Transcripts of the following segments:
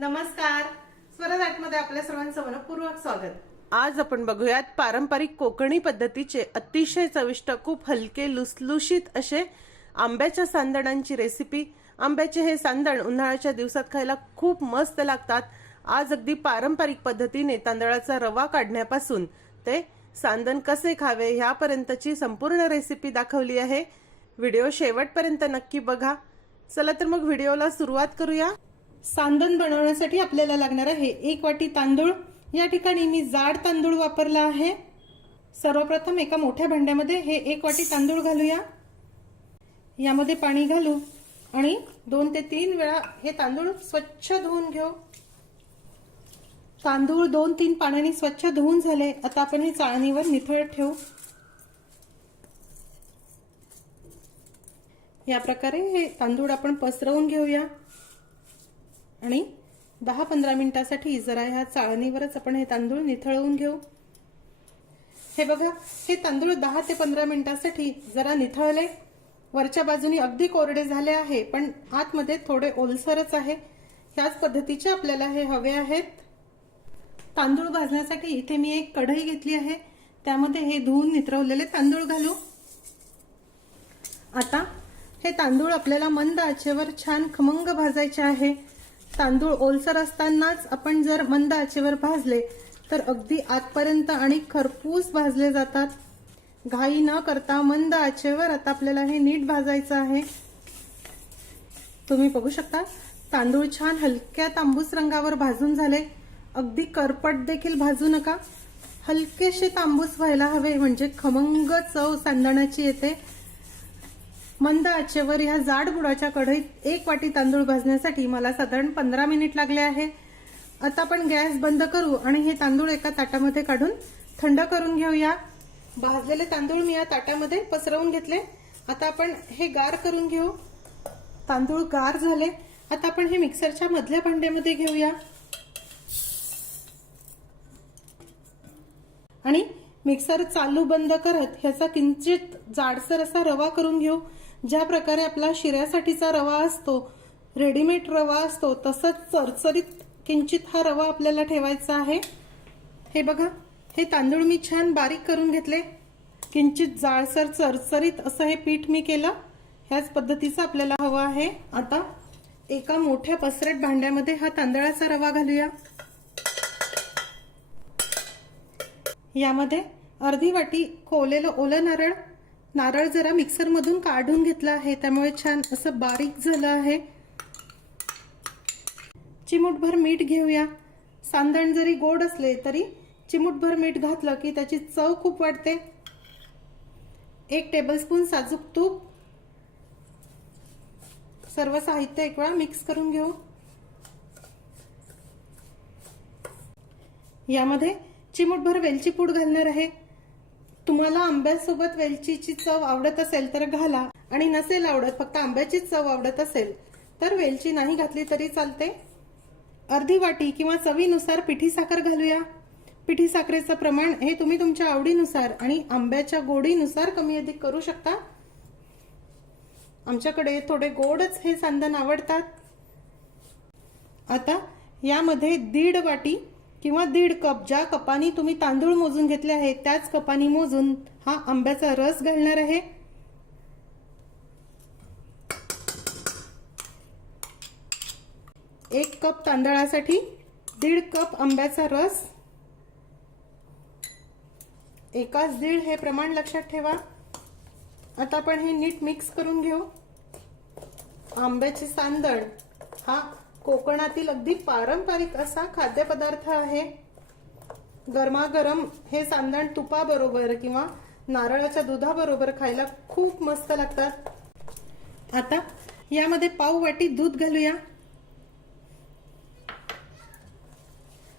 नमस्कार. स्वराजमध्ये आपल्या सर्वांचं मनपूर्वक स्वागत. आज आपण बघूयात पारंपरिक कोकणी पद्धतीचे अतिशय चविष्ट खूप हलके लुसलुशीत असे आंब्याच्या सांदणांची रेसिपी आंब्याचे हे सांदण उन्हाळ्याच्या दिवसात खायला खूप मस्त लागतात. आज अगदी पारंपरिक पद्धतीने तांदळाचा रवा काढण्यापासून ते सांदण कसे खावे ह्यापर्यंतची संपूर्ण रेसिपी दाखवली आहे. व्हिडिओ शेवटपर्यंत नक्की बघा. चला तर मग व्हिडिओला सुरुवात करूया. सांदण बनवण्यासाठी आपल्याला लागणार आहे एक वाटी तांदूळ. या ठिकाणी मी जाड तांदूळ वापरला आहे. सर्वप्रथम एका मोठ्या भांड्यामध्ये हे एक वाटी तांदूळ घालूया. यामध्ये पाणी घालू आणि दोन ते तीन वेळा हे तांदूळ स्वच्छ धुवून घेऊ. तांदूळ दोन तीन पाण्याने स्वच्छ धुवून झाले. आता आपण हे चाळणीवर निथळत ठेवू. या प्रकारे हे तांदूळ आपण पसरवून घेऊया. आणि दहा पंधरा मिनिटासाठी जरा ह्या चाळणीवरच आपण हे तांदूळ निथळवून घेऊ. हे बघा हे तांदूळ दहा ते पंधरा मिनिटासाठी जरा निथळले. वरच्या बाजूनी अगदी कोरडे झाले आहे पण आतमध्ये थोडे ओलसरच आहे. ह्याच पद्धतीचे आपल्याला हे हवे आहेत. तांदूळ भाजण्यासाठी इथे मी एक कढई घेतली आहे. त्यामध्ये हे धुवून नित्रवलेले तांदूळ घालू. आता हे तांदूळ आपल्याला मंद आचेवर छान खमंग भाजायचे आहे. तांदूळ ओलसर असतानाच आपण जर मंद आचेवर भाजले तर अगदी आतपर्यंत आणि खरपूस भाजले जातात. घाई न करता मंद आचेवर आता आपल्याला हे नीट भाजायचं आहे. तुम्ही बघू शकता तांदूळ छान हलक्या तांबूस रंगावर भाजून झाले. अगदी करपट देखील भाजू नका. हलकेसे तांबूस व्हायला हवे म्हणजे खमंग चव सांदण्याची येते. मंद आचेवर ह्या जाड बुडाच्या कढईत एक वाटी तांदूळ भाजण्यासाठी मला साधारण पंधरा मिनिट लागले आहे. आता आपण गॅस बंद करू आणि हे तांदूळ एका ताटामध्ये काढून थंड करून घेऊया. भाजलेले तांदूळ मी या ताटामध्ये पसरवून घेतले. आता आपण हे गार करून घेऊ. तांदूळ गार झाले. आता आपण हे मिक्सरच्या मधल्या भांड्यामध्ये घेऊया. आणि मिक्सर चालू बंद करत ह्याचा किंचित जाडसर असा रवा करून घेऊ. ज्या प्रकारे आपला शिऱ्यासाठीचा रवा असतो रेडीमेड रवा असतो तसंच चरचरीत किंचित हा रवा आपल्याला ठेवायचा आहे. हे बघा हे तांदूळ मी छान बारीक करून घेतले. किंचित जाळसर चरचरीत असं हे पीठ मी केलं. ह्याच पद्धतीचं आपल्याला हवं आहे. आता एका मोठ्या पसरट भांड्यामध्ये हा तांदळाचा रवा घालूया. यामध्ये अर्धी वाटी कोलेलं ओलं नारळ नारळ जरा मिक्सरमधून काढून घेतला आहे त्यामुळे छान असं बारीक झालं आहे. चिमूटभर मीठ घेऊया. सांदण जरी गोड असले तरी चिमूटभर मीठ घातलं की त्याची चव खूप वाढते. एक टेबलस्पून साजूक तूप. सर्व साहित्य एक वेळा मिक्स करून घेऊ. यामध्ये चिमूटभर वेलची पूड घालणार आहे. तुम्हाला आंब्यासोबत वेलचीची चव आवडत असेल तर घाला. आणि नसेल आवडत फक्त आंब्याचीच चव आवडत असेल तर वेलची नाही घातली तरी चालते. अर्धी वाटी किंवा चवीनुसार पिठी साखर घालूया. पिठी साखरेचं प्रमाण हे तुम्ही तुमच्या आवडीनुसार आणि आंब्याच्या गोडीनुसार कमी अधिक करू शकता. आमच्याकडे थोडे गोडच हे सांदण आवडतात. आता यामध्ये दीड वाटी किंवा दीड कप ज्या कपानी तुम्ही तांदूळ मोजून घेतले आहे त्याच कपानी मोजून हा आंब्याचा रस घालणार आहे. एक कप तांदळासाठी दीड कप आंब्याचा रस. एकाच दीड हे प्रमाण लक्षात ठेवा. आता आपण हे नीट मिक्स करून घेऊ. आंब्याचे सांदण हा कोकणातील अगदी पारंपरिक असा खाद्यपदार्थ आहे. गरमागरम हे सांदण तुपाबरोबर किंवा नारळाच्या दुधाबरोबर खायला खूप मस्त लागतात. आता यामध्ये पाव वाटी दूध घालूया.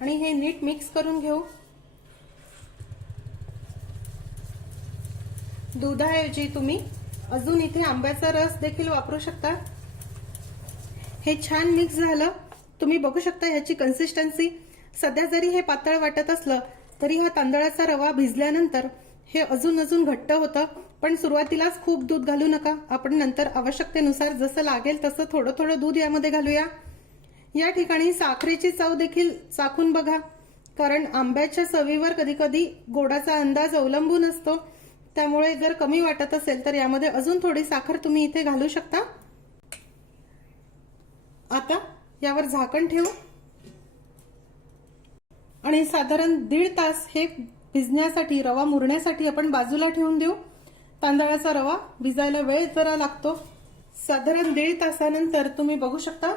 आणि हे नीट मिक्स करून घेऊ. दुधाऐवजी तुम्ही अजून इथे आंब्याचा रस देखील वापरू शकता. हे छान मिक्स झालं. तुम्ही बघू शकता ह्याची कन्सिस्टन्सी सध्या जरी हे पातळ वाटत असलं तरी हा तांदळाचा रवा भिजल्यानंतर हे अजून अजून घट्ट होतं. पण सुरुवातीलाच खूप दूध घालू नका. आपण नंतर आवश्यकतेनुसार जसं लागेल तसं थोडं थोडं दूध यामध्ये घालूया. या ठिकाणी साखरेची चव देखील चाखून बघा. कारण आंब्याच्या चवीवर कधी कधी गोडाचा अंदाज अवलंबून असतो. त्यामुळे जर कमी वाटत असेल तर यामध्ये अजून थोडी साखर तुम्ही इथे घालू शकता. आता यावर झाकण ठेवू. आणि साधारण दीड तास हे भिजण्यासाठी रवा मुरण्यासाठी आपण बाजूला ठेवून देऊ. तांदळाचा रवा भिजायला वेळ जरा लागतो. साधारण दीड तासानंतर तुम्ही बघू शकता.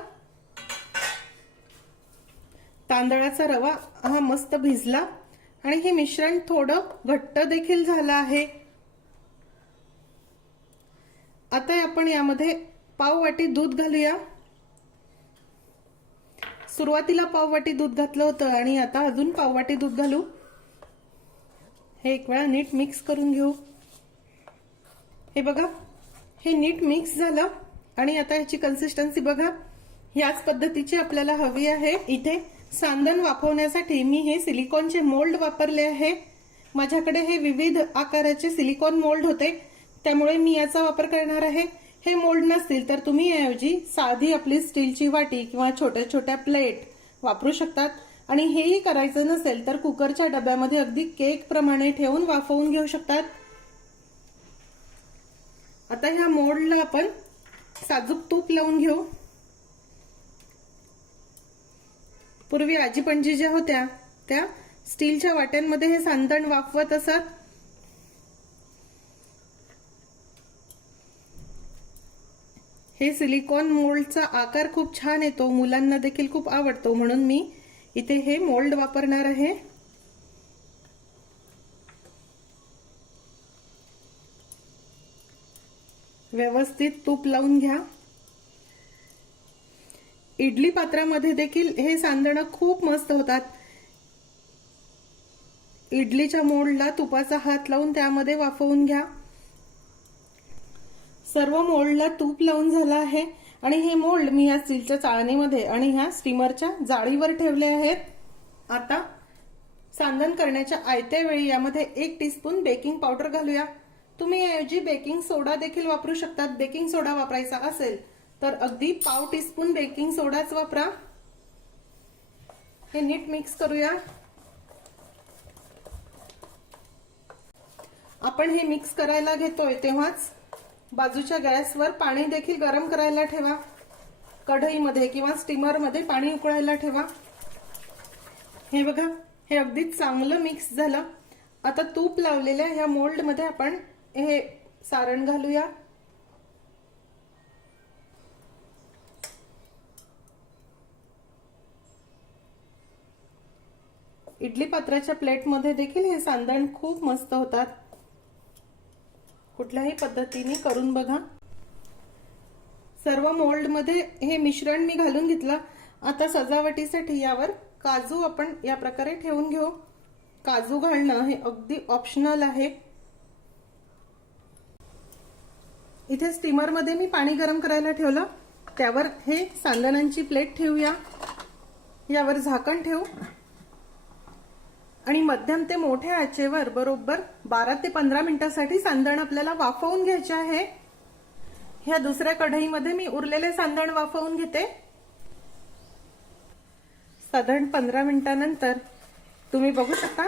तांदळाचा रवा हा मस्त भिजला. आणि हे मिश्रण थोडं घट्ट देखील झालं आहे. आता आपण यामध्ये पाव वाटी दूध घालूया. सुरुवातीला पाववाटी दूध घातलं होतं आणि आता अजून पाववाटी दूध घालू. हे एक वेळा नीट मिक्स करून घेऊ. हे बघा हे नीट मिक्स झालं आणि आता ह्याची कन्सिस्टन्सी बघा. याच पद्धतीची आपल्याला हवी आहे. इथे सांदण वाफवण्यासाठी मी हे सिलिकॉनचे मोल्ड वापरले आहे. माझ्याकडे हे विविध आकाराचे सिलिकॉन मोल्ड होते. त्यामुळे मी याचा वापर करणार आहे. हे मोल्ड नसतील तर तुम्ही याऐवजी साधी आपली स्टीलची वाटी किंवा छोट्या छोट्या प्लेट वापरू शकतात. आणि हेही करायचं नसेल तर कुकरच्या डब्यामध्ये अगदी केक प्रमाणे ठेवून वाफवून घेऊ शकतात. आता ह्या मोल्डला आपण साजूक तूप लावून घेऊ. पूर्वी आजी पणजी ज्या होत्या त्या स्टीलच्या वाट्यांमध्ये हे सांदण वाफवत असत. हे सिलिकॉन मोल्डचा आकार खूप छान येतो मुलांना देखील खूप आवडतो. म्हणून मी इथे हे मोल्ड वापरणार आहे. व्यवस्थित तूप लावून घ्या. इडली पात्रामध्ये देखील हे सांदणं खूप मस्त होतात. इडलीच्या मोल्डला तुपाचा हात लावून त्यामध्ये वाफवून घ्या. सर्व मोल्डला तूप लावून झालं आहे. आणि हे मोल्ड मी या स्टीलच्या चाळणीमध्ये आणि ह्या स्टीमरच्या जाळीवर ठेवले आहेत. आता सांदण करण्याच्या आयत्या वेळी यामध्ये एक टीस्पून बेकिंग पावडर घालूया. तुम्ही याऐवजी बेकिंग सोडा देखील वापरू शकतात. बेकिंग सोडा वापरायचा असेल तर अगदी पाव टीस्पून बेकिंग सोडाच वापरा. हे नीट मिक्स करूया. आपण हे मिक्स करायला घेतोय तेव्हाच बाजूच्या गॅसवर पाणी देखील गरम करायला ठेवा. कढईमध्ये किंवा स्टीमरमध्ये पाणी उकळायला ठेवा. हे बघा हे अगदी चांगलं मिक्स झालं. आता तूप लावलेल्या ह्या मोल्डमध्ये आपण हे सारण घालूया. इडली पात्राच्या प्लेटमध्ये देखील हे सांदण खूप मस्त होतात. कुठल्याही पद्धतीने करून बघा. सर्व मोल्डमध्ये हे मिश्रण मी घालून घेतलं. आता सजावटीसाठी यावर काजू आपण या प्रकारे ठेवून घेऊ. काजू घालणं हे अगदी ऑप्शनल आहे. इथे स्टीमरमध्ये मी पाणी गरम करायला ठेवलं. त्यावर हे सांदणांची प्लेट ठेवूया. यावर झाकण ठेवू. आणि मध्यम ते मोठ्या आचेवर बरोबर बारा ते पंधरा मिनिटासाठी सांदण आपल्याला वाफवून घ्यायचे आहे. ह्या दुसऱ्या कढईमध्ये मी उरलेले सांदण वाफवून घेते. साधारण पंधरा मिनिटानंतर तुम्ही बघू शकता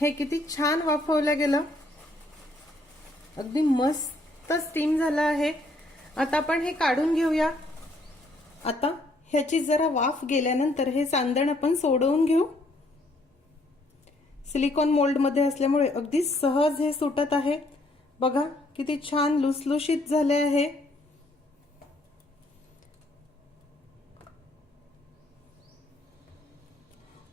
हे किती छान वाफवलं गेलं. अगदी मस्त स्टीम झालं आहे. आता आपण हे काढून घेऊया. आता ह्याची जरा वाफ गेल्यानंतर हे सांदण आपण सोडवून घेऊ. सिलिकॉन मोल्डमध्ये असल्यामुळे अगदी सहज हे सुटत आहे. बघा किती छान लुसलुशीत झाले आहे.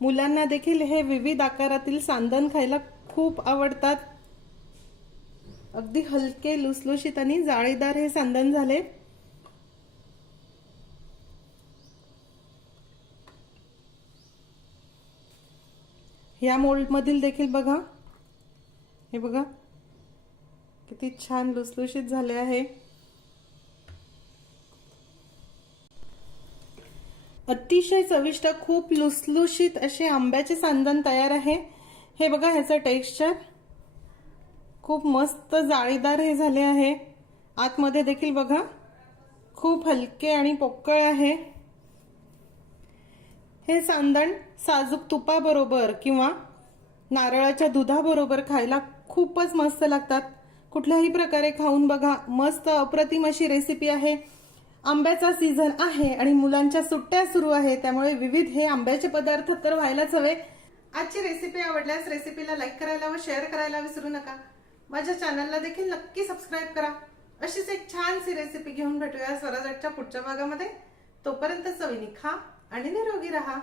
मुलांना देखील हे विविध आकारातील सांदण खायला खूप आवडतात. अगदी हलके लुसलुशीत आणि जाळीदार हे सांदण झाले. ह्या मोल्डमधील देखील बघा. हे बघा. किती छान लुसलुशीत झाले आहे. अतिशय चविष्ट खूप लुसलुशीत असे आंब्याचे सांदण तयार आहे. हे बघा ह्याचं टेक्स्चर. खूप मस्त जाळीदार हे झाले आहे. आतमध्ये देखील बघा. खूप हलके आणि पोकळ आहे. हे सांदण साजूक तुपाबरोबर किंवा नारळाच्या दुधाबरोबर खायला खूपच मस्त लागतात. कुठल्याही प्रकारे खाऊन बघा. मस्त अप्रतिम अशी रेसिपी आहे. आंब्याचा सीझन आहे आणि मुलांच्या सुट्ट्या सुरू आहे त्यामुळे विविध हे आंब्याचे पदार्थ तर व्हायलाच हवे. आजची रेसिपी आवडल्यास रेसिपीला लाईक करायला व शेअर करायला विसरू नका. माझ्या चॅनलला देखील नक्की सबस्क्राईब करा. अशीच एक छानशी रेसिपी घेऊन भेटूया स्वराजच्या पुढच्या भागामध्ये. तोपर्यंत चवीनी खा. आणि निरोगी राहा.